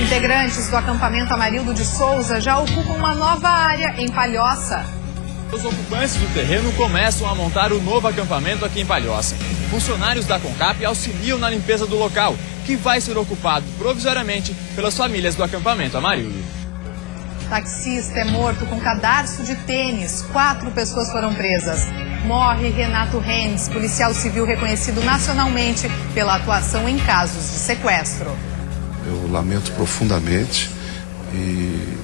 Integrantes do acampamento Amarildo de Souza já ocupam uma nova área em Palhoça. Os ocupantes do terreno começam a montar o novo acampamento aqui em Palhoça. Funcionários da CONCAP auxiliam na limpeza do local, que vai ser ocupado provisoriamente pelas famílias do acampamento Amarildo. Taxista é morto com cadarço de tênis. 4 pessoas foram presas. Morre Renato Renz, policial civil reconhecido nacionalmente pela atuação em casos de sequestro. Eu lamento profundamente e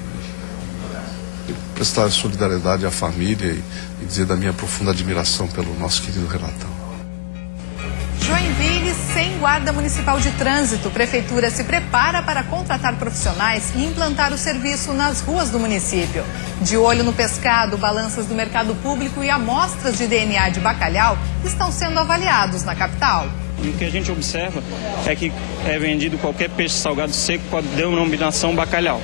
prestar solidariedade à família e dizer da minha profunda admiração pelo nosso querido Renatão. Joinville sem guarda municipal de trânsito. Prefeitura se prepara para contratar profissionais e implantar o serviço nas ruas do município. De olho no pescado, balanças do mercado público e amostras de DNA de bacalhau estão sendo avaliados na capital. E o que a gente observa é que é vendido qualquer peixe salgado seco com a denominação bacalhau.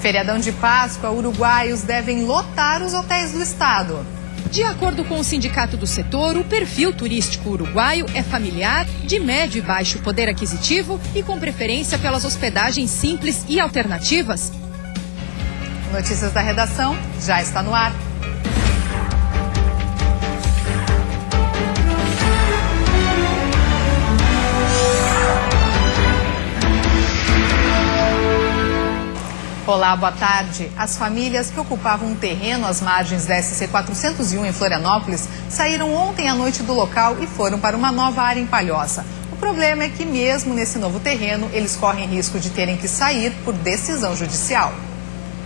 Feriadão de Páscoa, uruguaios devem lotar os hotéis do estado. De acordo com o sindicato do setor, o perfil turístico uruguaio é familiar, de médio e baixo poder aquisitivo e com preferência pelas hospedagens simples e alternativas. Notícias da redação já está no ar. Olá, boa tarde. As famílias que ocupavam um terreno às margens da SC 401 em Florianópolis saíram ontem à noite do local e foram para uma nova área em Palhoça. O problema é que mesmo nesse novo terreno, eles correm risco de terem que sair por decisão judicial.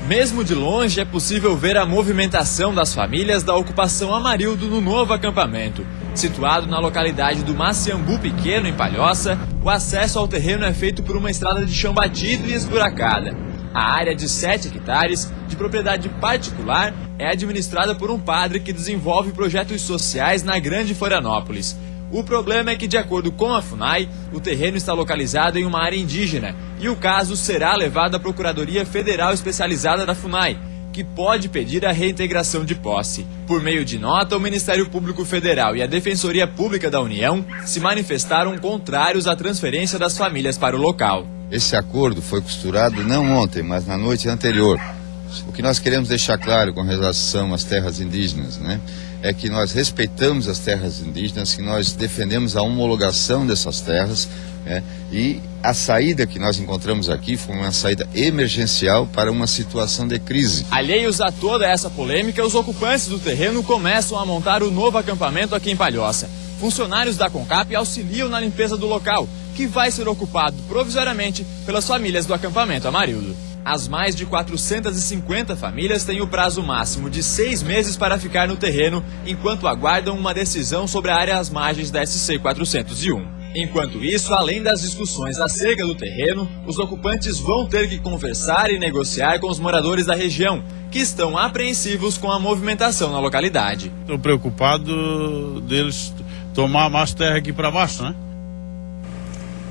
Mesmo de longe, é possível ver a movimentação das famílias da ocupação Amarildo no novo acampamento. Situado na localidade do Maciambu Pequeno, em Palhoça, o acesso ao terreno é feito por uma estrada de chão batido e esburacada. A área de 7 hectares, de propriedade particular, é administrada por um padre que desenvolve projetos sociais na Grande Florianópolis. O problema é que, de acordo com a FUNAI, o terreno está localizado em uma área indígena e o caso será levado à Procuradoria Federal Especializada da FUNAI, que pode pedir a reintegração de posse. Por meio de nota, o Ministério Público Federal e a Defensoria Pública da União se manifestaram contrários à transferência das famílias para o local. Esse acordo foi costurado não ontem, mas na noite anterior. O que nós queremos deixar claro com relação às terras indígenas, é que nós respeitamos as terras indígenas, que nós defendemos a homologação dessas terras, e a saída que nós encontramos aqui foi uma saída emergencial para uma situação de crise. Alheios a toda essa polêmica, os ocupantes do terreno começam a montar o novo acampamento aqui em Palhoça. Funcionários da CONCAP auxiliam na limpeza do local, que vai ser ocupado provisoriamente pelas famílias do acampamento Amarildo. As mais de 450 famílias têm o prazo máximo de 6 meses para ficar no terreno, enquanto aguardam uma decisão sobre a área às margens da SC 401. Enquanto isso, além das discussões acerca do terreno, os ocupantes vão ter que conversar e negociar com os moradores da região, que estão apreensivos com a movimentação na localidade. Estou preocupado deles tomar mais terra aqui para baixo,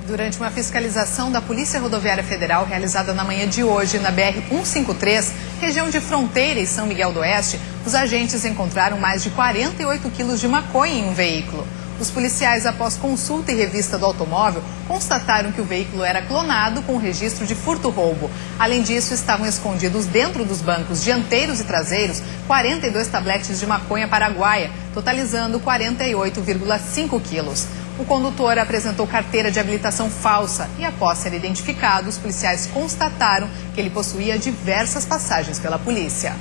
Durante uma fiscalização da Polícia Rodoviária Federal realizada na manhã de hoje na BR-153, região de Fronteira e São Miguel do Oeste, os agentes encontraram mais de 48 quilos de maconha em um veículo. Os policiais, após consulta e revista do automóvel, constataram que o veículo era clonado com registro de furto-roubo. Além disso, estavam escondidos dentro dos bancos dianteiros e traseiros 42 tabletes de maconha paraguaia, totalizando 48,5 quilos. O condutor apresentou carteira de habilitação falsa e, após ser identificado, os policiais constataram que ele possuía diversas passagens pela polícia.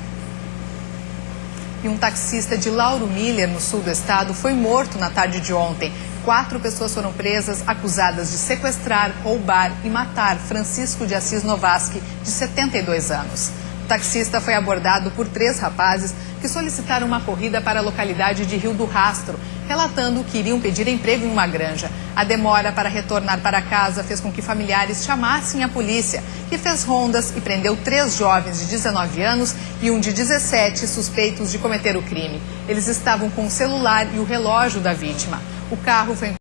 E um taxista de Lauro Miller, no sul do estado, foi morto na tarde de ontem. 4 pessoas foram presas, acusadas de sequestrar, roubar e matar Francisco de Assis Novaski, de 72 anos. O taxista foi abordado por 3 rapazes que solicitaram uma corrida para a localidade de Rio do Rastro, relatando que iriam pedir emprego em uma granja. A demora para retornar para casa fez com que familiares chamassem a polícia, que fez rondas e prendeu 3 jovens de 19 anos e um de 17 suspeitos de cometer o crime. Eles estavam com o celular e o relógio da vítima. O carro foi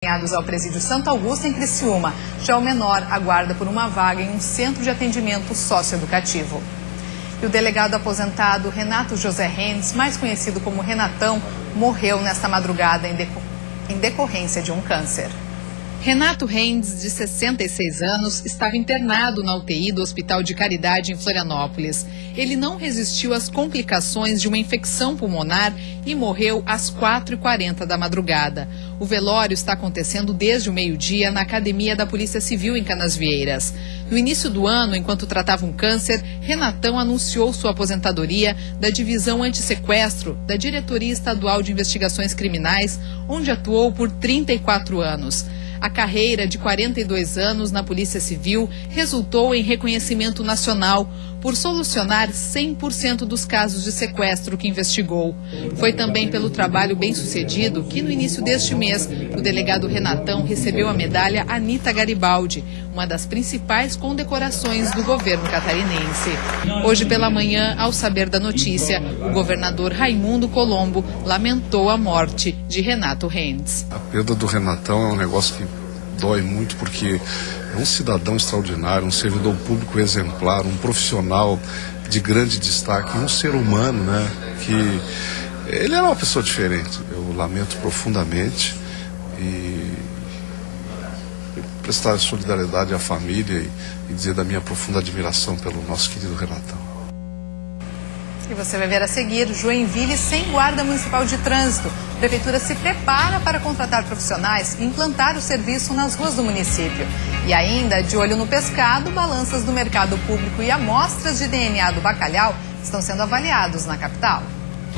encaminhados ao presídio Santo Augusto, em Criciúma. Já o menor aguarda por uma vaga em um centro de atendimento socioeducativo. E o delegado aposentado Renato José Rendes, mais conhecido como Renatão, morreu nesta madrugada em decorrência de um câncer. Renato Rendes, de 66 anos, estava internado na UTI do Hospital de Caridade em Florianópolis. Ele não resistiu às complicações de uma infecção pulmonar e morreu às 4h40 da madrugada. O velório está acontecendo desde o meio-dia na Academia da Polícia Civil em Canasvieiras. No início do ano, enquanto tratava um câncer, Renatão anunciou sua aposentadoria da Divisão Antissequestro da Diretoria Estadual de Investigações Criminais, onde atuou por 34 anos. A carreira de 42 anos na Polícia Civil resultou em reconhecimento nacional por solucionar 100% dos casos de sequestro que investigou. Foi também pelo trabalho bem-sucedido que, no início deste mês, o delegado Renatão recebeu a medalha Anita Garibaldi, uma das principais condecorações do governo catarinense. Hoje pela manhã, ao saber da notícia, o governador Raimundo Colombo lamentou a morte de Renato Rendes. A perda do Renatão é um negócio que dói muito, porque é um cidadão extraordinário, um servidor público exemplar, um profissional de grande destaque, um ser humano, né? Que ele era uma pessoa diferente. Eu lamento profundamente e prestar solidariedade à família e dizer da minha profunda admiração pelo nosso querido Renatão. E você vai ver a seguir, Joinville sem guarda municipal de trânsito. A prefeitura se prepara para contratar profissionais e implantar o serviço nas ruas do município. E ainda, de olho no pescado, balanças do mercado público e amostras de DNA do bacalhau estão sendo avaliados na capital.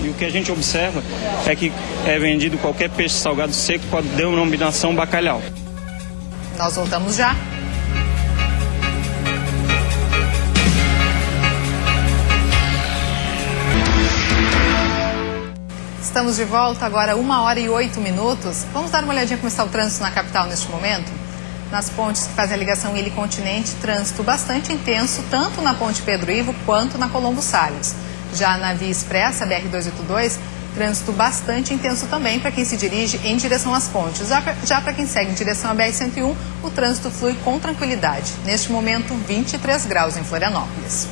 E o que a gente observa é que é vendido qualquer peixe salgado seco com a denominação bacalhau. Nós voltamos já. Estamos de volta, agora 1h08. Vamos dar uma olhadinha como está o trânsito na capital neste momento? Nas pontes que fazem a ligação Ilha-Continente, trânsito bastante intenso, tanto na Ponte Pedro Ivo quanto na Colombo Salles. Já na Via Expressa, BR-282, trânsito bastante intenso também para quem se dirige em direção às pontes. Já para quem segue em direção à BR-101, o trânsito flui com tranquilidade. Neste momento, 23 graus em Florianópolis.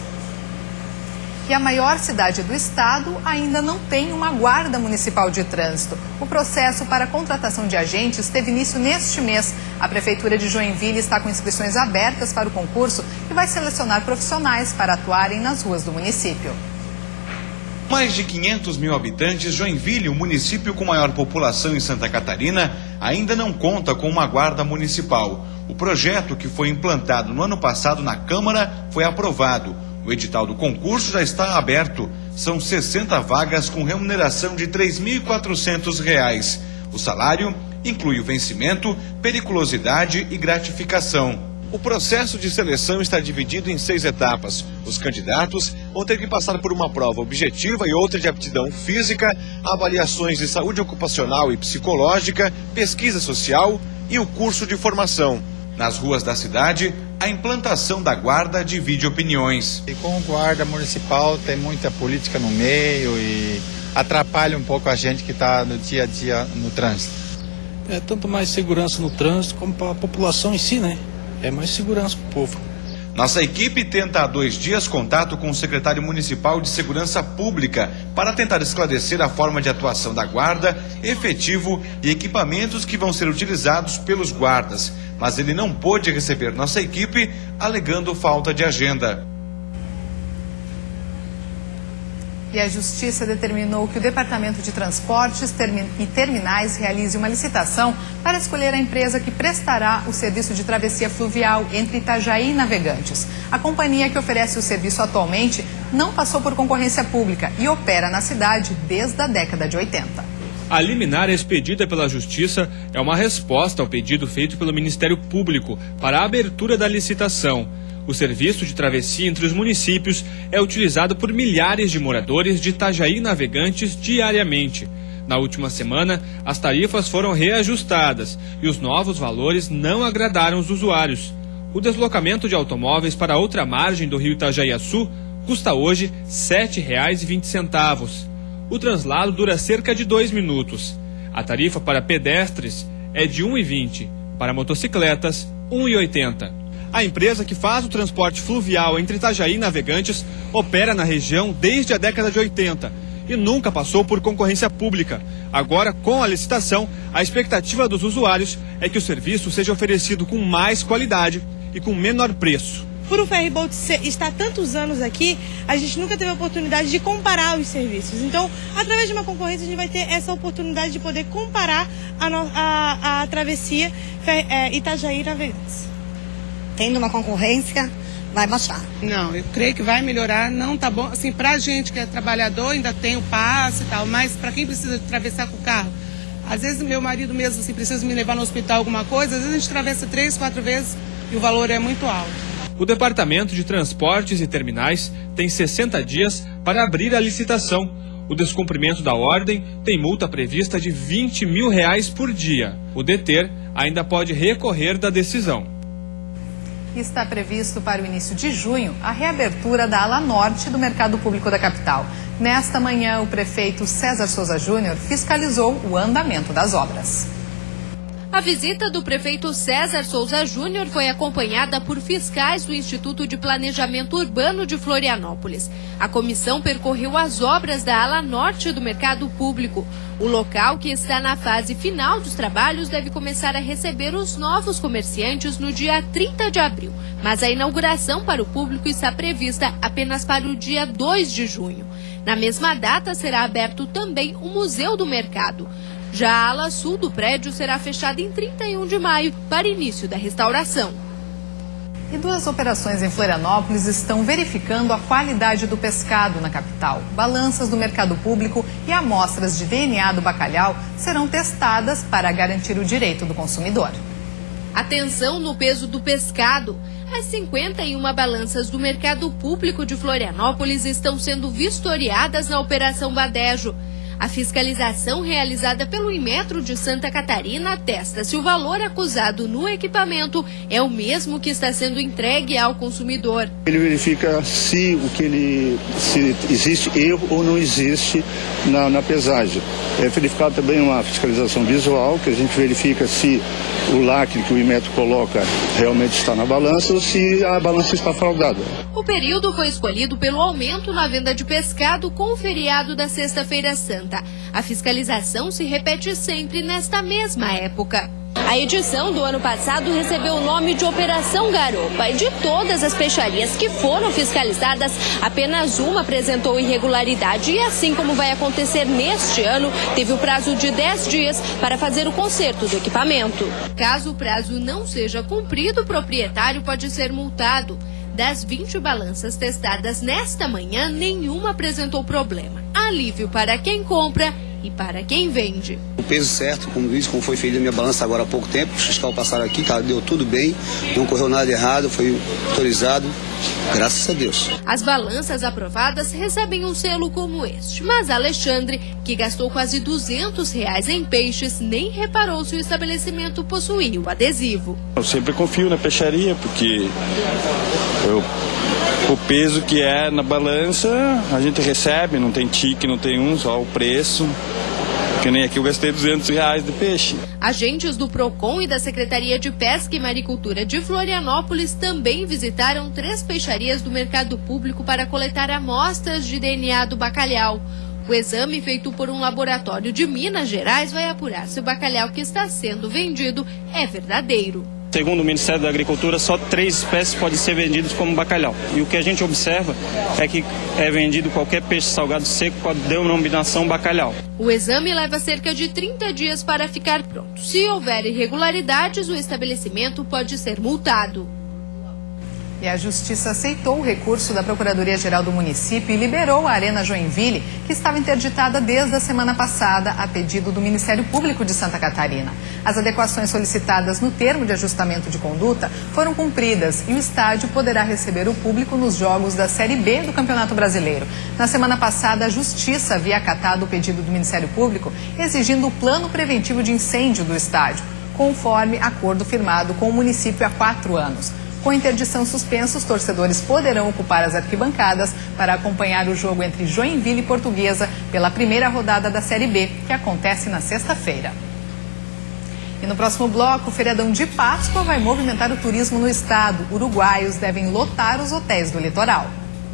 E a maior cidade do estado ainda não tem uma guarda municipal de trânsito. O processo para a contratação de agentes teve início neste mês. A Prefeitura de Joinville está com inscrições abertas para o concurso e vai selecionar profissionais para atuarem nas ruas do município. Mais de 500 mil habitantes, Joinville, o município com maior população em Santa Catarina, ainda não conta com uma guarda municipal. O projeto, que foi implantado no ano passado na Câmara, foi aprovado. O edital do concurso já está aberto. São 60 vagas com remuneração de R$ 3.400. O salário inclui o vencimento, periculosidade e gratificação. O processo de seleção está dividido em 6 etapas. Os candidatos vão ter que passar por uma prova objetiva e outra de aptidão física, avaliações de saúde ocupacional e psicológica, pesquisa social e o curso de formação. Nas ruas da cidade, a implantação da guarda divide opiniões. E com guarda municipal tem muita política no meio e atrapalha um pouco a gente que está no dia a dia no trânsito. É tanto mais segurança no trânsito como para a população em si, né? É mais segurança para o povo. Nossa equipe tenta há 2 dias contato com o secretário municipal de Segurança Pública para tentar esclarecer a forma de atuação da guarda, efetivo e equipamentos que vão ser utilizados pelos guardas. Mas ele não pôde receber nossa equipe, alegando falta de agenda. E a Justiça determinou que o Departamento de Transportes e Terminais realize uma licitação para escolher a empresa que prestará o serviço de travessia fluvial entre Itajaí e Navegantes. A companhia que oferece o serviço atualmente não passou por concorrência pública e opera na cidade desde a década de 80. A liminar expedida pela Justiça é uma resposta ao pedido feito pelo Ministério Público para a abertura da licitação. O serviço de travessia entre os municípios é utilizado por milhares de moradores de Itajaí Navegantes diariamente. Na última semana, as tarifas foram reajustadas e os novos valores não agradaram os usuários. O deslocamento de automóveis para outra margem do rio Itajaiaçu custa hoje R$ 7,20. O translado dura cerca de 2 minutos. A tarifa para pedestres é de R$ 1,20, para motocicletas, R$ 1,80. A empresa que faz o transporte fluvial entre Itajaí e Navegantes opera na região desde a década de 80 e nunca passou por concorrência pública. Agora, com a licitação, a expectativa dos usuários é que o serviço seja oferecido com mais qualidade e com menor preço. Por o ferryboat estar tantos anos aqui, a gente nunca teve a oportunidade de comparar os serviços. Então, através de uma concorrência, a gente vai ter essa oportunidade de poder comparar a travessia Itajaí-Navegantes. Tendo uma concorrência, vai baixar. Não, eu creio que vai melhorar, não tá bom, assim, pra gente que é trabalhador ainda tem o passe e tal, mas para quem precisa atravessar com o carro, às vezes meu marido mesmo, assim, precisa me levar no hospital alguma coisa, às vezes a gente atravessa 3, 4 vezes e o valor é muito alto. O Departamento de Transportes e Terminais tem 60 dias para abrir a licitação. O descumprimento da ordem tem multa prevista de R$20 mil por dia. O DETER ainda pode recorrer da decisão. Está previsto para o início de junho a reabertura da ala norte do mercado público da capital. Nesta manhã, o prefeito César Souza Júnior fiscalizou o andamento das obras. A visita do prefeito César Souza Júnior foi acompanhada por fiscais do Instituto de Planejamento Urbano de Florianópolis. A comissão percorreu as obras da ala norte do mercado público. O local, que está na fase final dos trabalhos, deve começar a receber os novos comerciantes no dia 30 de abril. Mas a inauguração para o público está prevista apenas para o dia 2 de junho. Na mesma data, será aberto também o Museu do Mercado. Já a ala sul do prédio será fechada em 31 de maio para início da restauração. E 2 operações em Florianópolis estão verificando a qualidade do pescado na capital. Balanças do mercado público e amostras de DNA do bacalhau serão testadas para garantir o direito do consumidor. Atenção no peso do pescado. As 51 balanças do mercado público de Florianópolis estão sendo vistoriadas na Operação Badejo. A fiscalização realizada pelo Inmetro de Santa Catarina atesta se o valor acusado no equipamento é o mesmo que está sendo entregue ao consumidor. Ele verifica se existe erro ou não existe na pesagem. É verificado também uma fiscalização visual, que a gente verifica se o lacre que o Inmetro coloca realmente está na balança ou se a balança está fraudada. O período foi escolhido pelo aumento na venda de pescado com o feriado da Sexta-feira Santa. A fiscalização se repete sempre nesta mesma época. A edição do ano passado recebeu o nome de Operação Garopa e de todas as peixarias que foram fiscalizadas, apenas uma apresentou irregularidade e, assim como vai acontecer neste ano, teve o prazo de 10 dias para fazer o conserto do equipamento. Caso o prazo não seja cumprido, o proprietário pode ser multado. Das 20 balanças testadas nesta manhã, nenhuma apresentou problema. Alívio para quem compra e para quem vende. O peso certo, como foi feito na minha balança agora há pouco tempo, os fiscais passaram aqui, deu tudo bem, não correu nada errado, foi autorizado, graças a Deus. As balanças aprovadas recebem um selo como este, mas Alexandre, que gastou quase R$200 em peixes, nem reparou se o estabelecimento possuía o adesivo. Eu sempre confio na peixaria, porque o peso que é na balança, a gente recebe, não tem tique, não tem só o preço. Que nem aqui eu gastei R$200 de peixe. Agentes do PROCON e da Secretaria de Pesca e Maricultura de Florianópolis também visitaram 3 peixarias do mercado público para coletar amostras de DNA do bacalhau. O exame, feito por um laboratório de Minas Gerais, vai apurar se o bacalhau que está sendo vendido é verdadeiro. Segundo o Ministério da Agricultura, só 3 espécies podem ser vendidas como bacalhau. E o que a gente observa é que é vendido qualquer peixe salgado seco com a denominação bacalhau. O exame leva cerca de 30 dias para ficar pronto. Se houver irregularidades, o estabelecimento pode ser multado. E a Justiça aceitou o recurso da Procuradoria-Geral do município e liberou a Arena Joinville, que estava interditada desde a semana passada, a pedido do Ministério Público de Santa Catarina. As adequações solicitadas no termo de ajustamento de conduta foram cumpridas e o estádio poderá receber o público nos jogos da Série B do Campeonato Brasileiro. Na semana passada, a Justiça havia acatado o pedido do Ministério Público, exigindo o plano preventivo de incêndio do estádio, conforme acordo firmado com o município há 4 anos. Com a interdição suspensa, os torcedores poderão ocupar as arquibancadas para acompanhar o jogo entre Joinville e Portuguesa pela primeira rodada da Série B, que acontece na sexta-feira. E no próximo bloco, o feriadão de Páscoa vai movimentar o turismo no estado. Uruguaios devem lotar os hotéis do litoral.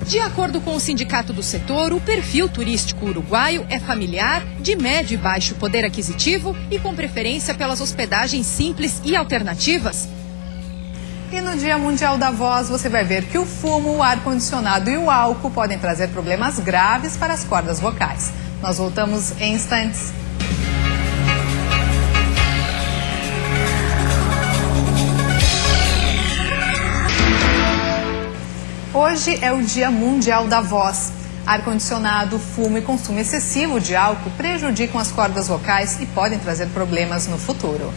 De acordo com o sindicato do setor, o perfil turístico uruguaio é familiar, de médio e baixo poder aquisitivo e com preferência pelas hospedagens simples e alternativas. E no Dia Mundial da Voz, você vai ver que o fumo, o ar-condicionado e o álcool podem trazer problemas graves para as cordas vocais. Nós voltamos em instantes. Hoje é o Dia Mundial da Voz. Ar-condicionado, fumo e consumo excessivo de álcool prejudicam as cordas vocais e podem trazer problemas no futuro.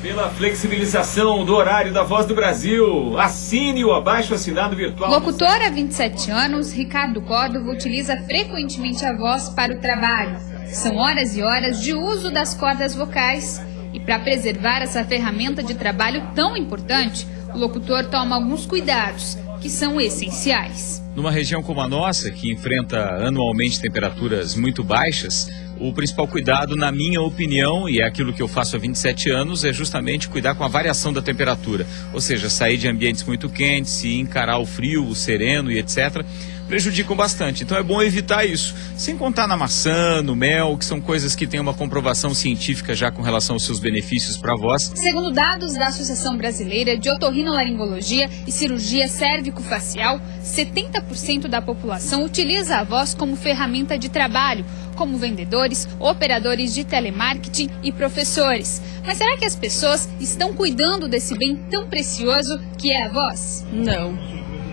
Pela flexibilização do horário da Voz do Brasil, assine o abaixo-assinado virtual. Locutor há 27 anos, Ricardo Córdova utiliza frequentemente a voz para o trabalho. São horas e horas de uso das cordas vocais. E para preservar essa ferramenta de trabalho tão importante, o locutor toma alguns cuidados que são essenciais. Numa região como a nossa, que enfrenta anualmente temperaturas muito baixas, o principal cuidado, na minha opinião, e é aquilo que eu faço há 27 anos, é justamente cuidar com a variação da temperatura. Ou seja, sair de ambientes muito quentes e encarar o frio, o sereno e etc., prejudicam bastante. Então é bom evitar isso. Sem contar na maçã, no mel, que são coisas que têm uma comprovação científica já com relação aos seus benefícios para a voz. Segundo dados da Associação Brasileira de Otorrinolaringologia e Cirurgia Cérvico-Facial, 70% da população utiliza a voz como ferramenta de trabalho, como vendedores, operadores de telemarketing e professores. Mas será que as pessoas estão cuidando desse bem tão precioso que é a voz?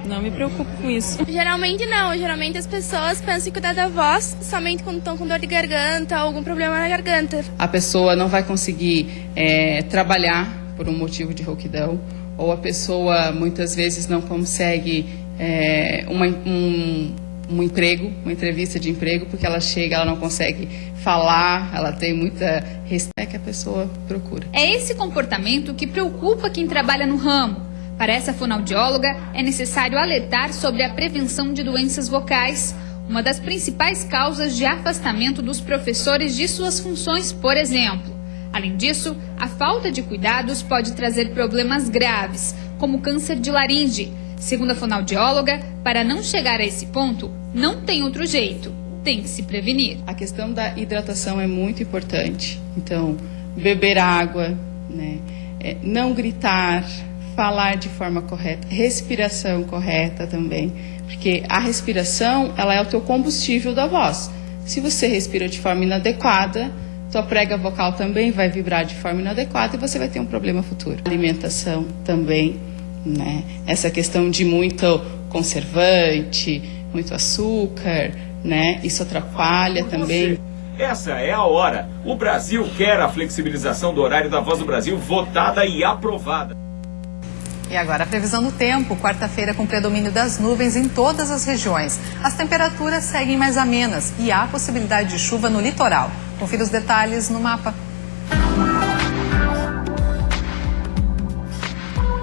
Não me preocupo com isso. Geralmente não. Geralmente as pessoas pensam em cuidar da voz somente quando estão com dor de garganta ou algum problema na garganta. A pessoa não vai conseguir trabalhar por um motivo de rouquidão, ou a pessoa muitas vezes não consegue um emprego, uma entrevista de emprego, porque ela chega, ela não consegue falar, ela tem muita restrição que a pessoa procura. É esse comportamento que preocupa quem trabalha no ramo. Para essa fonoaudióloga, é necessário alertar sobre a prevenção de doenças vocais, uma das principais causas de afastamento dos professores de suas funções, por exemplo. Além disso, a falta de cuidados pode trazer problemas graves, como câncer de laringe. Segundo a fonoaudióloga, para não chegar a esse ponto, não tem outro jeito, tem que se prevenir. A questão da hidratação é muito importante. Então, beber água, não gritar, falar de forma correta, respiração correta também, porque a respiração, ela é o teu combustível da voz. Se você respira de forma inadequada, tua prega vocal também vai vibrar de forma inadequada e você vai ter um problema futuro. Alimentação também, essa questão de muito conservante, muito açúcar, isso atrapalha também. Essa é a hora. O Brasil quer a flexibilização do horário da Voz do Brasil votada e aprovada. E agora a previsão do tempo, quarta-feira com predomínio das nuvens em todas as regiões. As temperaturas seguem mais amenas e há possibilidade de chuva no litoral. Confira os detalhes no mapa.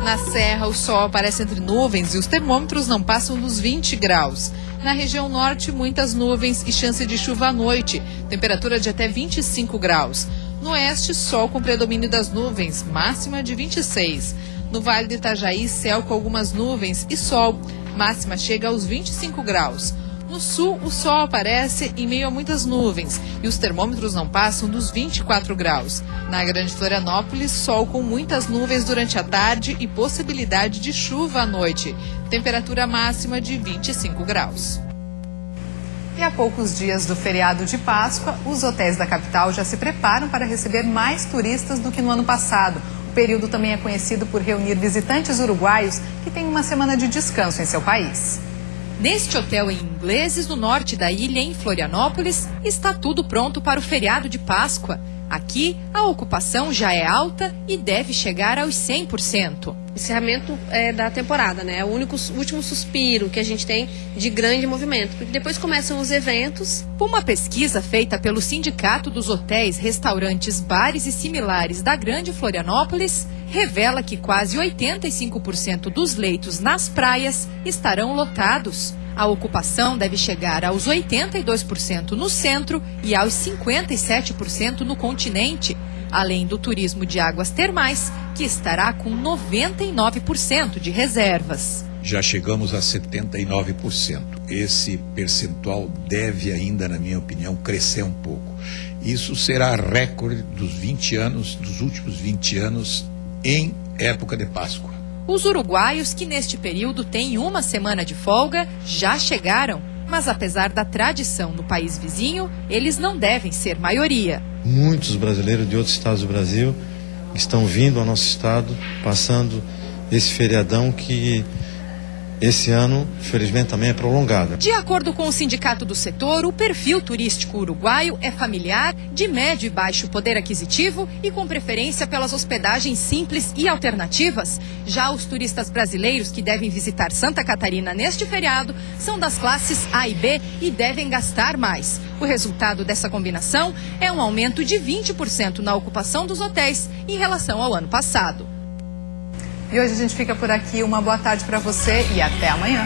Na Serra, o sol aparece entre nuvens e os termômetros não passam dos 20 graus. Na região norte, muitas nuvens e chance de chuva à noite, temperatura de até 25 graus. No oeste, sol com predomínio das nuvens, máxima de 26. No Vale do Itajaí, céu com algumas nuvens e sol. Máxima chega aos 25 graus. No sul, o sol aparece em meio a muitas nuvens e os termômetros não passam dos 24 graus. Na Grande Florianópolis, sol com muitas nuvens durante a tarde e possibilidade de chuva à noite. Temperatura máxima de 25 graus. E a poucos dias do feriado de Páscoa, os hotéis da capital já se preparam para receber mais turistas do que no ano passado. O período também é conhecido por reunir visitantes uruguaios que têm uma semana de descanso em seu país. Neste hotel em Ingleses, no norte da ilha, em Florianópolis, está tudo pronto para o feriado de Páscoa. Aqui, a ocupação já é alta e deve chegar aos 100%. Encerramento da temporada, né? É o último suspiro que a gente tem de grande movimento, porque depois começam os eventos. Uma pesquisa feita pelo Sindicato dos Hotéis, Restaurantes, Bares e Similares da Grande Florianópolis revela que quase 85% dos leitos nas praias estarão lotados. A ocupação deve chegar aos 82% no centro e aos 57% no continente. além do turismo de águas termais, que estará com 99% de reservas. Já chegamos a 79%. Esse percentual deve ainda, na minha opinião, crescer um pouco. Isso será recorde dos 20 anos, dos últimos 20 anos, em época de Páscoa. Os uruguaios, que neste período têm uma semana de folga, já chegaram. Mas apesar da tradição no país vizinho, eles não devem ser maioria. Muitos brasileiros de outros estados do Brasil estão vindo ao nosso estado, passando esse feriadão que esse ano, infelizmente, também é prolongado. De acordo com o sindicato do setor, o perfil turístico uruguaio é familiar, de médio e baixo poder aquisitivo e com preferência pelas hospedagens simples e alternativas. Já os turistas brasileiros que devem visitar Santa Catarina neste feriado são das classes A e B e devem gastar mais. O resultado dessa combinação é um aumento de 20% na ocupação dos hotéis em relação ao ano passado. E hoje a gente fica por aqui. Uma boa tarde para você e até amanhã.